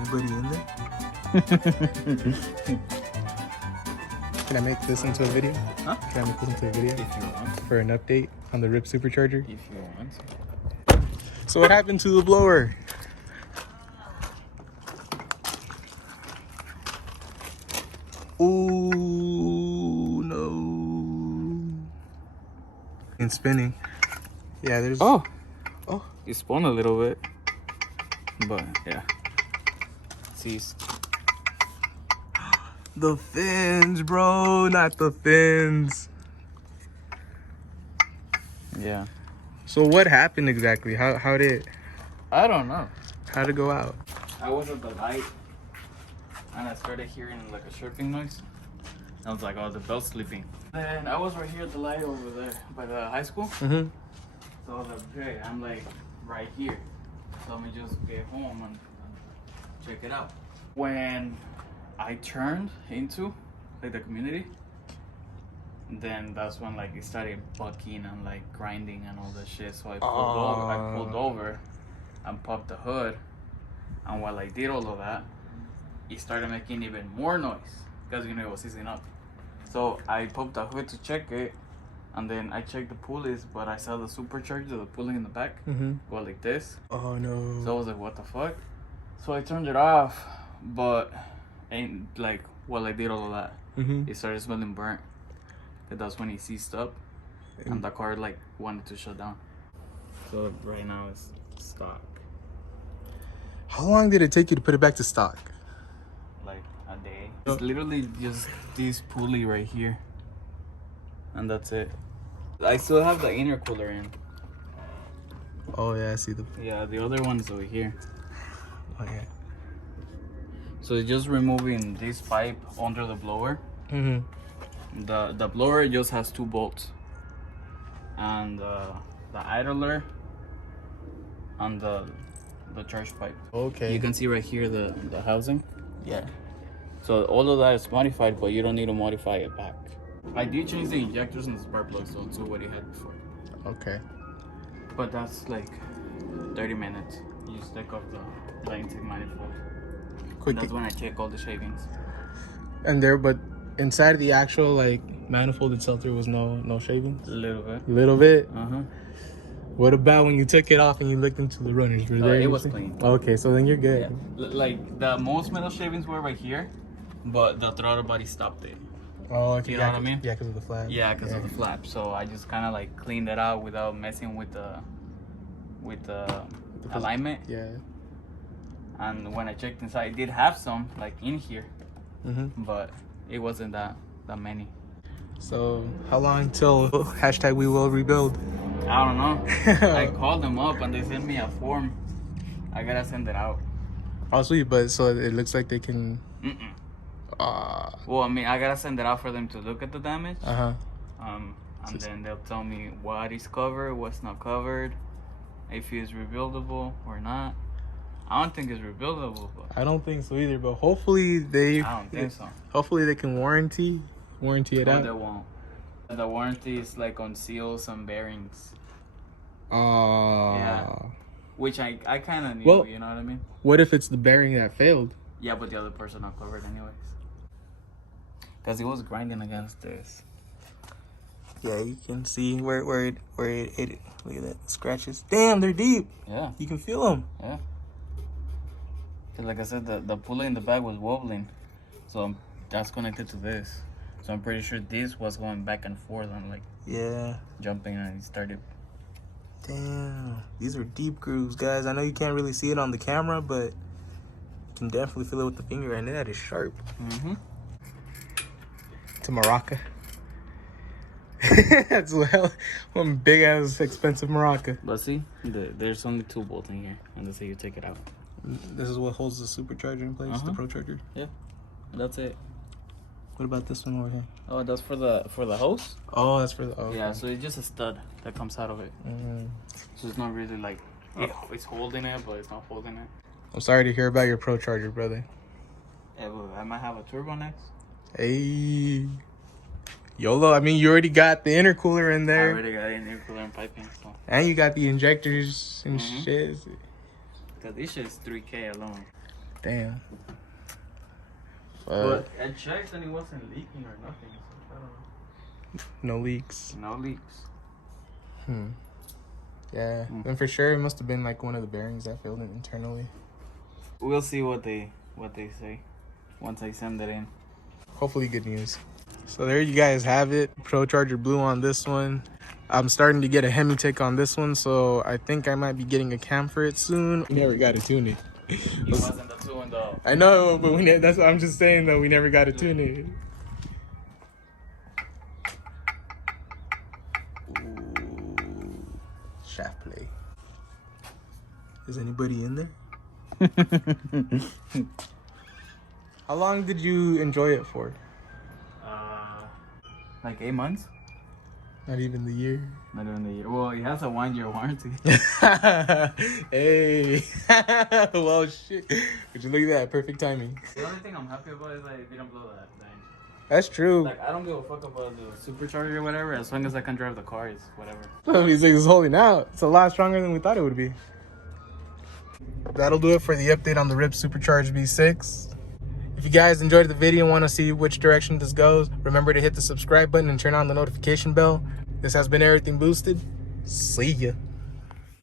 Anybody in there? Can I make this into a video? Huh? Can I make this into a video? If you want. For an update on the Ripp SuperCharger? If you want. So what happened to the blower? Ooh, no. It's spinning. Yeah, there's... Oh, it spun a little bit. But, yeah. Cease. The fins, bro. Not the fins. Yeah. So what happened exactly? How did I don't know. how'd it go out? I was at the light and I started hearing like a chirping noise. I was like, oh, the bell's sleeping. Then I was right here at the light over there by the high school. Mm-hmm. So I was like, okay, I'm like right here. So let me just get home and check it out. When I turned into like the community, then that's when like it started bucking and like grinding and all that shit. So I pulled over and popped the hood. And while I did all of that, it started making even more noise because you know it was seizing up. So I popped the hood to check it, and then I checked the pulleys, but I saw the SuperCharged, the pulley in the back, go like this. Oh no. So I was like, what the fuck? So I turned it off, but ain't like while I did all of that, it started smelling burnt. And that's when it seized up, and the car like wanted to shut down. So right now it's stock. How long did it take you to put it back to stock? Like a day. It's literally just this pulley right here, and that's it. I still have the intercooler in. Oh yeah, I see the... Yeah, the other one is over here. Oh yeah. So it's just removing this pipe under the blower. The blower just has 2 bolts, and the idler and the charge pipe. Okay. You can see right here the housing. Yeah. So all of that is modified, but you don't need to modify it back. I did change the injectors and the spark plugs to what it had before. Okay. But that's like 30 minutes. You just take off the intake manifold. Quick. That's when I check all the shavings. And there, but inside the actual like manifold itself, there was no shavings. A little bit. Little bit. What What about when you took it off and you looked into the runners? Were there it was anything? clean. Okay, so then you're good. Yeah. Like the most metal shavings were right here, but the throttle body stopped it. Oh, okay. You know what I mean? Yeah, because of the flap. Yeah, because of the flap. So I just kind of like cleaned it out without messing with the alignment. Yeah. And when I checked inside, it did have some like in here, but it wasn't that many. So how long till hashtag we will rebuild? I don't know. I called them up and they sent me a form. I gotta send it out. Oh sweet, but so it looks like they can. Well, I mean, I gotta send it out for them to look at the damage. And So then they'll tell me what is covered, what's not covered, if it's rebuildable or not. I don't think it's rebuildable, but I don't think so either. But hopefully they. I don't think so. Hopefully they can warranty it No, out. they won't. The warranty is like on seals and bearings. Yeah. Which I kind of knew, Well, you know what I mean? What if it's the bearing that failed? Yeah, but the other person not covered anyways. Because it was grinding against this. Yeah, you can see where it look at that scratches. Damn, they're deep. Yeah. You can feel them. Yeah. Cause like I said, the pulley in the back was wobbling, so that's connected to this. So I'm pretty sure this was going back and forth and like jumping, and it started. Damn, these are deep grooves, guys. I know you can't really see it on the camera, but you can definitely feel it with the finger, and that is sharp. To Maraca. That's one big ass expensive Maraca. But see, there's only 2 bolts in here, and that's how you take it out. This is what holds the SuperCharger in place, the Procharger. Yeah, that's it. What about this one over here? Oh, that's for the hose. Oh, that's for the. Oh, yeah, so it's just a stud that comes out of it. So it's not really like it's holding it, but it's not holding it. I'm sorry to hear about your Procharger, brother. Yeah, but I might have a turbo next. Hey, YOLO. I mean, you already got the intercooler in there. I already got an intercooler and piping, so. And you got the injectors and shit. Cause this shit is $3K alone. Damn. But I checked and it wasn't leaking or nothing. So I don't know. No leaks. No leaks. Yeah. Then for sure it must have been like one of the bearings that failed internally. We'll see what they say once I send it in. Hopefully good news. So there you guys have it. Procharger blue on this one. I'm starting to get a Hemitech on this one, so I think I might be getting a cam for it soon. We never got to tune it. It wasn't the tune though. I know, but that's what I'm just saying though. We never got to tune it. Ooh, shaft play. Is anybody in there? How long did you enjoy it for? Like 8 months. Not even the year. Not even the year. Well, it has a 1-year warranty. Hey. Well, shit. Would you look at that? Perfect timing. The only thing I'm happy about is like, it didn't blow that thing. That's true. Like, I don't give a fuck about the supercharger or whatever. As long as I can drive the car, it's whatever. Oh, he's like, it's holding out. It's a lot stronger than we thought it would be. That'll do it for the update on the Ripp SuperCharged V6. If you guys enjoyed the video and want to see which direction this goes, remember to hit the subscribe button and turn on the notification bell. This has been Everything Boosted. See ya.